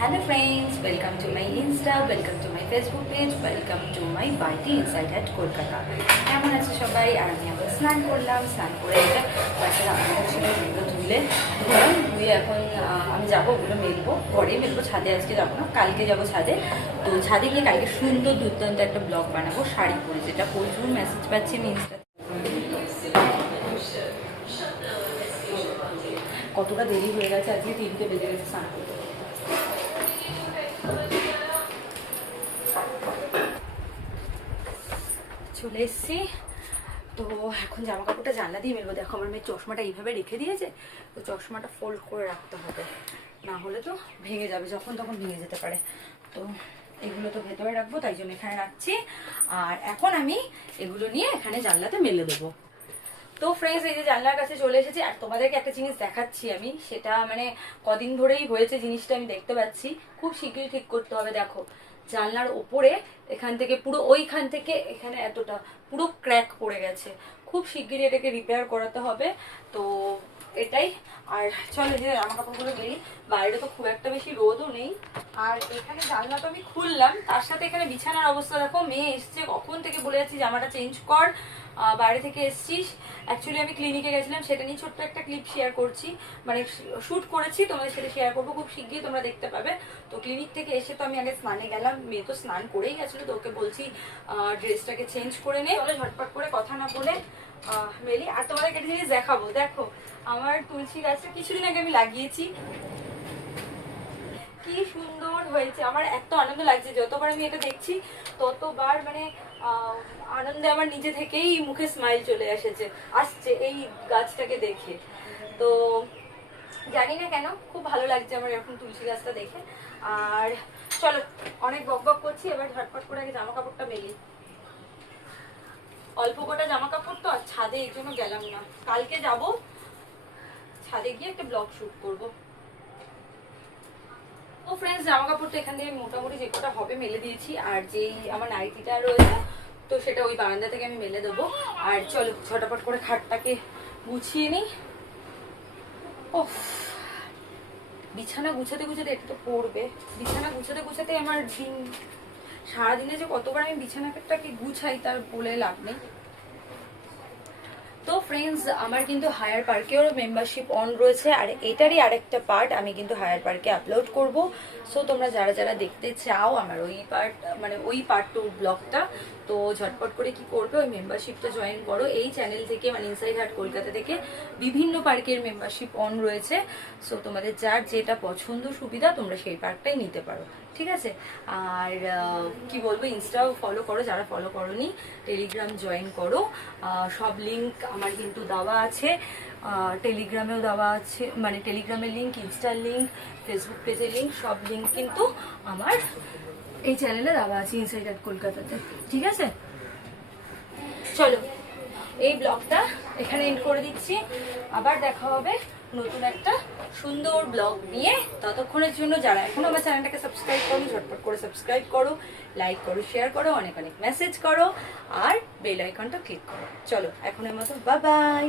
Hello friends, welcome to my Insta, welcome to my Facebook page, welcome to my party inside at Kolkata. কেমন আছে সবাই? আর আমি এখন স্নান করলাম, স্নান করে এটা বাচ্চা রান্না ছিল ওগুলো ধুলে ধুয়ে এখন আমি যাবো ওগুলো মেলবো, ঘরেই মেলবো, ছাদে আজকে যাবো না, কালকে যাবো ছাদে। তো ছাদে গিয়ে কালকে সুন্দর দুর্দান্ত একটা ব্লগ বানাবো শাড়ি পরে, যেটা প্রচুর মেসেজ পাচ্ছি আমি ইনস্টা। কতটা দেরি হয়ে গেছে, আজকে 3টে বেজে গেছে স্নান করতে। চলে এসছি, তো এখন জামা কাপড়টা জানলা দিয়ে মেলবো। দেখো আমার মেয়ে চশমাটা এইভাবে রেখে দিয়েছে, তো চশমাটা ফোল্ড করে রাখতে হবে, না হলে তো ভেঙে যাবে, যখন তখন ভেঙে যেতে পারে। তো এগুলো তো ভেতরে রাখবো, তাই জন্য এখানে রাখছি। আর এখন আমি এগুলো নিয়ে এখানে জানলাতে মেলে দেবো। তো ফ্রেন্ডস, এই যে জানলার কাছে চলে এসেছি, আর তোমাদেরকে একটা জিনিস দেখাচ্ছি আমি, সেটা মানে কদিন ধরেই হয়েছে জিনিসটা, আমি দেখতে পাচ্ছি, খুব শীঘ্রই ঠিক করতে হবে। দেখো জানলার ওপরে এখান থেকে পুরো ওইখান থেকে এখানে এতটা পুরো ক্র্যাক পড়ে গেছে, খুব শীঘ্রই এটাকে রিপেয়ার করাতে হবে। তো এটাই। আর চলো যে জামা কাপড়গুলো বেরি, বাইরে তো খুব একটা বেশি রোদও নেই। আর এখানে জানলা তো আমি খুললাম, তার সাথে এখানে বিছানার অবস্থা দেখো। মেয়ে এসছে কখন থেকে বলে যাচ্ছি জামাটা চেঞ্জ কর, বাইরে থেকে এসছিস। অ্যাকচুয়ালি আমি ক্লিনিকে গেছিলাম, সেটা নিয়ে ছোট্ট একটা ক্লিপ শেয়ার করছি, মানে শ্যুট করেছি, তোমাদের সেটা শেয়ার করবো, খুব শিগগিরই তোমরা দেখতে পাবে। তো ক্লিনিক থেকে এসে তো আমি আগে স্নানে গেলাম, মেয়ে তো স্নান করেই গেছিলো, তো ওকে বলছি ড্রেসটাকে চেঞ্জ করে নে, তাহলে ঝটপট করে কথা না বলে মেলি। আর তোমাদেরকে একটা জিনিস দেখাবো, দেখো আমার তুলসী গাছটা কিছুদিন আগে আমি লাগিয়েছি, কি সুন্দর হয়েছে। আমার এত আনন্দ লাগছে, যতবার আমি এটা দেখছি ততবার মানে আনন্দে আমার নিজে থেকেই মুখে স্মাইল চলে আসছে এই গাছটাকে দেখে। তো জানি না কেন খুব ভালো লাগছে আমার এখন তুলসী গাছটা দেখে। আর চলো, অনেক বক বক করছি, এবার ঝটপট করে আগে জামা কাপড়টা মেলি। অল্প কটা জামা কাপড় তো, আর ছাদে এই জন্য গেলাম না, কালকে যাব, ছাদে গিয়ে একটা ব্লগ শুট করবো। তো ফ্রেন্ডস, জামা কাপড় তো এখান থেকে মোটামুটি যে কটা হবে মেলে দিয়েছি, আর যেই আমার নাইটিটা রয়েছে তো সেটা ওই বারান্দা থেকে আমি মেলে দেবো। আর চলো ঝটাপট করে খাটটাকে গুছিয়ে নিই। ও, বিছানা গুছাতে গুছাতে একটু পড়বে, বিছানা গুছাতে গুছাতে আমার দিন, সারাদিনে যে কতবার আমি বিছানাটাকে গুছাই তার বলে লাভ নেই। তো ফ্রেন্ডস, আমার কিন্তু হায়ার পার্কেও মেম্বারশিপ অন রয়েছে, আর এটারই আরেকটা পার্ট আমি কিন্তু হায়ার পার্কে আপলোড করব। সো তোমরা যারা যারা দেখতে চাও আমার ওই পার্ট, মানে ওই পার্ট 2 ব্লগটা, তো ঝটপট করে কি করবে, ওই মেম্বারশিপটা জয়েন করো। এই চ্যানেল থেকে, মানে ইনসাইড হাট কলকাতা থেকে বিভিন্ন পার্কের মেম্বারশিপ অন রয়েছে। সো তোমাদের যার যেটা পছন্দ সুবিধা তোমরা সেই পার্কটাই নিতে পারো, ঠিক আছে? আর কি বলবো, ইনস্টাও ফলো করো যারা ফলো করোনি, টেলিগ্রাম জয়েন করো। সব লিঙ্ক আমার কিন্তু দেওয়া আছে, টেলিগ্রামেও দেওয়া আছে, মানে টেলিগ্রামের লিঙ্ক, ইনস্টার লিঙ্ক, ফেসবুক পেজের লিঙ্ক, সব লিঙ্ক কিন্তু আমার এই চ্যানেলে দেওয়া আছে ইনসাইড অ্যাট কলকাতাতে, ঠিক আছে? চলো এই ব্লগটা এখানে এন্ড করে দিচ্ছি, আবার দেখা হবে নতুন একটা সুন্দর ব্লগ নিয়ে। ততক্ষণের জন্য যারা এখনো আমার চ্যানেলটাকে সাবস্ক্রাইব করো, ঝটপট করে সাবস্ক্রাইব করো, লাইক করো, শেয়ার করো, অনেক অনেক মেসেজ করো, আর বেল আইকনটা ক্লিক করো। চলো এখনের মতো বাই বাই।